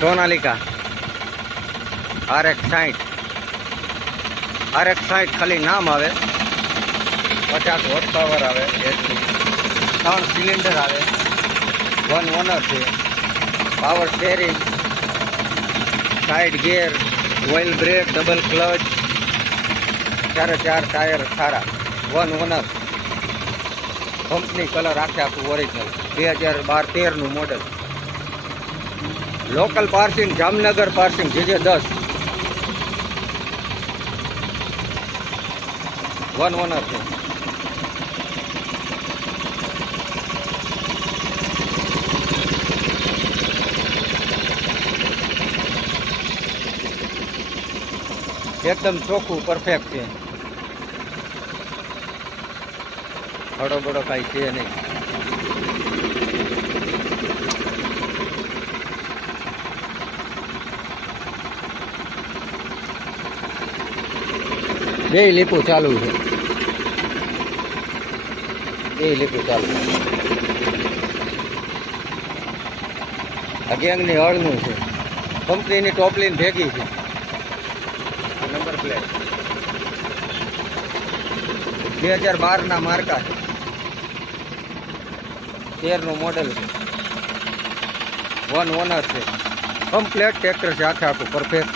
Sonalika RX 60 ખાલી નામ આવે, 50 હોર્સ પાવર આવે, 3 સિલિન્ડર આવે, 1 ઓનર છે, power steering, side gear, oil brake, double clutch, 4 tyre સારા, 1 ઓનર, કંપની કલર આખું ઓરિજિનલ, 2012-13નું model. Local passing Jamnagar passing JJ 10, 1 owner છે. એકદમ ચોખ્ખું પરફેક્ટ છે, હળો બળો કાંઈ છે નહીં. બે લીપું ચાલુ છે, આ ગેંગની હળનું છે, કંપનીની ટોપલીન ભેગી છે. નંબર પ્લેટ 2012ના માર્કા છે, 13નું મોડેલ છે, 1 ઓનર છે, કમ્પ્લેટ ટ્રેક્ટર છે, આખું પરફેક્ટ.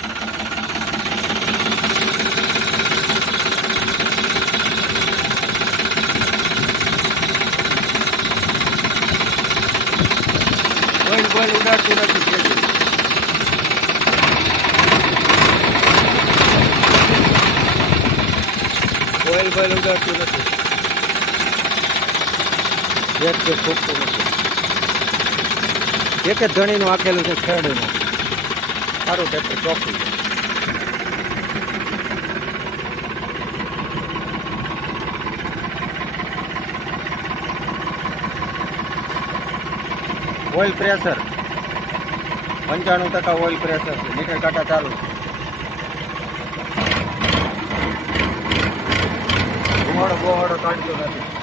ઓઇલ ઉડાડતું નથી, ઓઇલ ઉડાડતું નથી, એક કે ખોખતું નથી, એક જ ધણીનું આખેલું છે, ખેડૂનું સારું ટ્રેક્ટર ચોખ્ખું છે. ઓઇલ પ્રેશર 95% ઓઇલ પ્રેશર છે, મીટર કાંટા ચાલુ છે, ધુમાડો કાઢતો નથી.